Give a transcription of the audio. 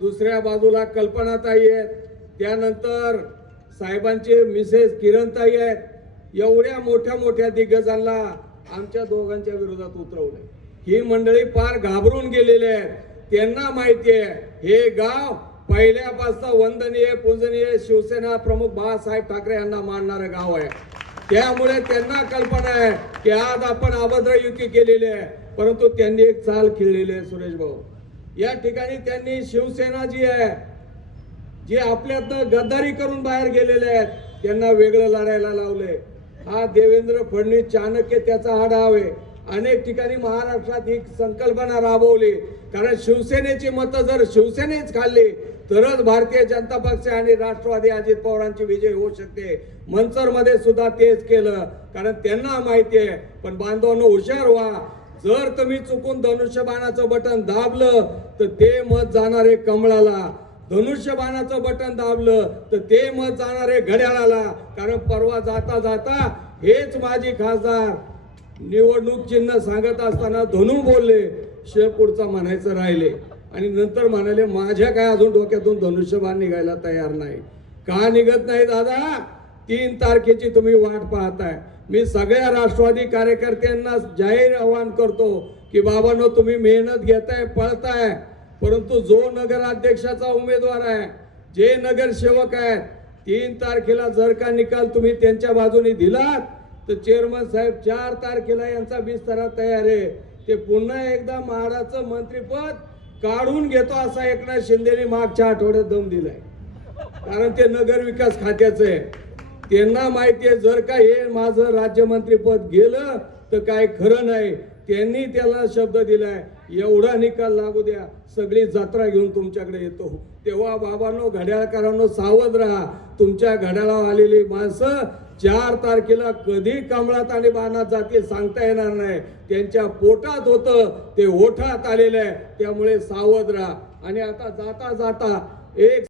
दुसऱ्या बाजूला कल्पनाताई आहेत. त्यानंतर साहेबांचे मिसेस किरणताई आहेत. एवढ्या मोठ्या मोठ्या दिग्गजांना आमच्या दोघांच्या विरोधात उतरवले ही मंडळी फार घाबरून गेलेली आहेत त्यांना माहिती आहे हे गाव पहिल्यापासून वंदनीय पूजनीय शिवसेना प्रमुख बाळासाहेब ठाकरे यांना मानणारं गाव आहे. त्यामुळे त्यांना कल्पना आहे की आज आपण अभद्र युती केलेली आहे. परंतु त्यांनी एक चाल खेळलेली आहे सुरेश भाऊ या ठिकाणी त्यांनी शिवसेना जी आहे जे आपल्यातनं गद्दारी करून बाहेर गेलेले आहेत त्यांना वेगळं लढायला लावले हा देवेंद्र फडणवीस चाणक्य त्याचा हा डाव आहे. अनेक ठिकाणी महाराष्ट्रात ही संकल्पना राबवली. कारण शिवसेनेची मतं जर शिवसेनेच खाल्ली तरच भारतीय जनता पक्ष आणि राष्ट्रवादी अजित पवारांची विजय होऊ शकते. मंचरमध्ये सुद्धा तेच केलं. कारण त्यांना माहिती आहे. पण बांधवांनो हुशार व्हा. जर तुम्ही चुकून धनुष्यबाणाचं बटन दाबलं तर ते मत जाणारे कमळाला. धनुष्यबाणाचं बटन दाबलं तर ते मत जाणारे घड्याळाला. कारण परवा जाता जाता हेच माजी खासदार निवडणूक चिन्ह सांगत असताना धनु बोलले शेपूरचा म्हणायचं राहिले. आणि नंतर म्हणाले माझ्या काय अजून डोक्यातून धनुष्यबाण निघायला तयार नाही. का निघत नाही दादा? तीन तारखेची तुम्ही वाट पाहताय. मी सगळ्या राष्ट्रवादी कार्यकर्त्यांना जाहीर आवाहन करतो की बाबांनो तुम्ही मेहनत घेताय पळताय परंतु जो नगराध्यक्षाचा उमेदवार आहे जे नगरसेवक आहेत तीन तारखेला जर का निकाल तुम्ही त्यांच्या बाजूने दिलात तर चेअरमन साहेब चार तारखेला यांचा बिस्तरा तयार आहे. ते पुन्हा एकदा महाराचं मंत्रीपद काढून घेतो असा एकनाथ शिंदेने मागच्या आठवड्यात दम दिलाय. कारण ते नगर विकास खात्याचं आहे. त्यांना माहिती आहे जर का हे माझं राज्यमंत्रीपद गेलं तर काय खरं नाही. त्यांनी त्याला शब्द दिलाय एवढा निकाल लागू द्या सगळी जत्रा घेऊन तुमच्याकडे येतो. तेव्हा बाबांनो घड्याळकरांनो सावध राहा. तुमच्या घड्याळावर आलेली माणसं चार तारखेला कधी कमळात आणि बाणात जातील सांगता येणार नाही. त्यांच्या पोटात होतं ते ओठात आलेलं आहे. त्यामुळे सावध राहा. आणि आता जाता जाता एक